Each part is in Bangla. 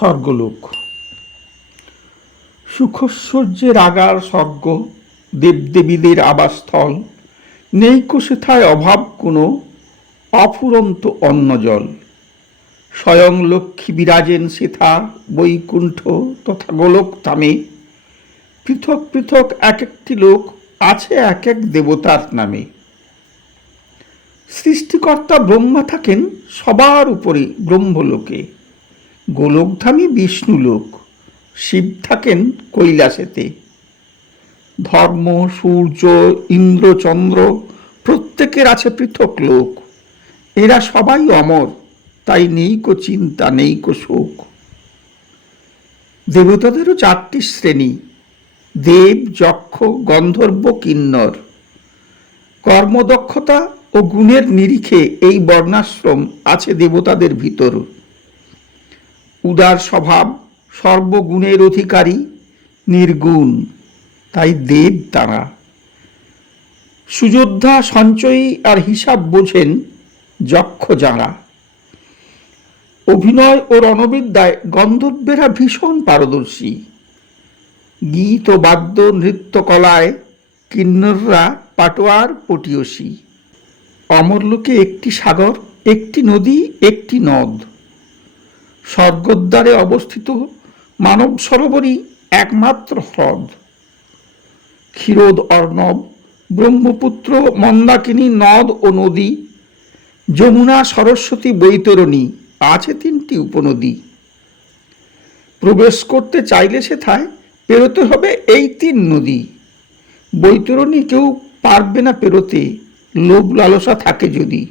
স্বর্গলোক। সুখৈশ্বর্যের আগার স্বর্গ, দেবদেবীদের আবাসস্থল, নেইকো সেথায় অভাব কোনো, অফুরন্ত অন্নজল। স্বয়ং লক্ষ্মী বিরাজেন সেথা, বৈকুণ্ঠ তথা গোলক ধামে। পৃথক পৃথক এক একটি লোক আছে এক এক দেবতার নামে। সৃষ্টিকর্তা ব্রহ্মা থাকেন সবার উপরে ব্রহ্মলোকে, গোলকধামে বিষ্ণুলোক, শিব থাকেন কৈলাসেতে। ধর্ম, সূর্য, ইন্দ্র, চন্দ্র প্রত্যেকের আছে পৃথক লোক। এরা সবাই অমর, তাই নেইকো চিন্তা নেইকো শোক। দেবতাদেরও চারটি শ্রেণী: দেব, যক্ষ, গন্ধর্ব, কিন্নর। কর্মদক্ষতা ও গুণের নিরিখে এই বর্ণাশ্রম আছে দেবতাদের ভিতর। উদার স্বভাব, সর্বগুণের অধিকারী, নির্গুণ, তাই দেব তারা। সুযোদ্ধা, সঞ্চয়ী আর হিসাব বোঝেন যক্ষ যাঁরা। অভিনয় ও রণবিদ্যায় গন্ধর্বেরা ভীষণ পারদর্শী। গীত ও বাদ্য নৃত্যকলায় কিন্নররা পাটোয়ার পটীয়সী। অমরলোকে একটি সাগর, একটি নদী, একটি নদ। স্বর্গদ্বারে অবস্থিত মানব সরোবরই একমাত্র হ্রদ। ক্ষীরোদ, অর্ণব, ব্রহ্মপুত্র, মন্দাকিনী নদ ও নদী, যমুনা, সরস্বতী, বৈতরণী আছে তিনটি উপনদী। প্রবেশ করতে চাইলে সেথায় পেরোতে হবে এই তিন নদী। বৈতরণী কেউ পারবে না পেরোতে, লোভ লালসা থাকে যদি।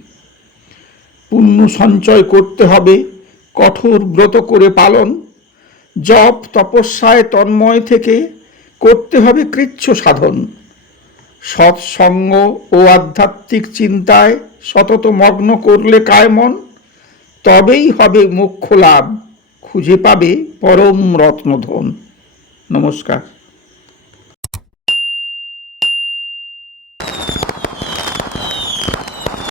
পুণ্য সঞ্চয় করতে হবে, কঠোর ব্রত করে পালন। জপ তপস্যায় তন্ময় থেকে করতে হবে কৃচ্ছ সাধন। সৎসঙ্গ ও আধ্যাত্মিক চিন্তায় সতত মগ্ন করলে কায়মন, তবেই হবে মোক্ষ লাভ, খুঁজে পাবে পরম রত্নধন। নমস্কার।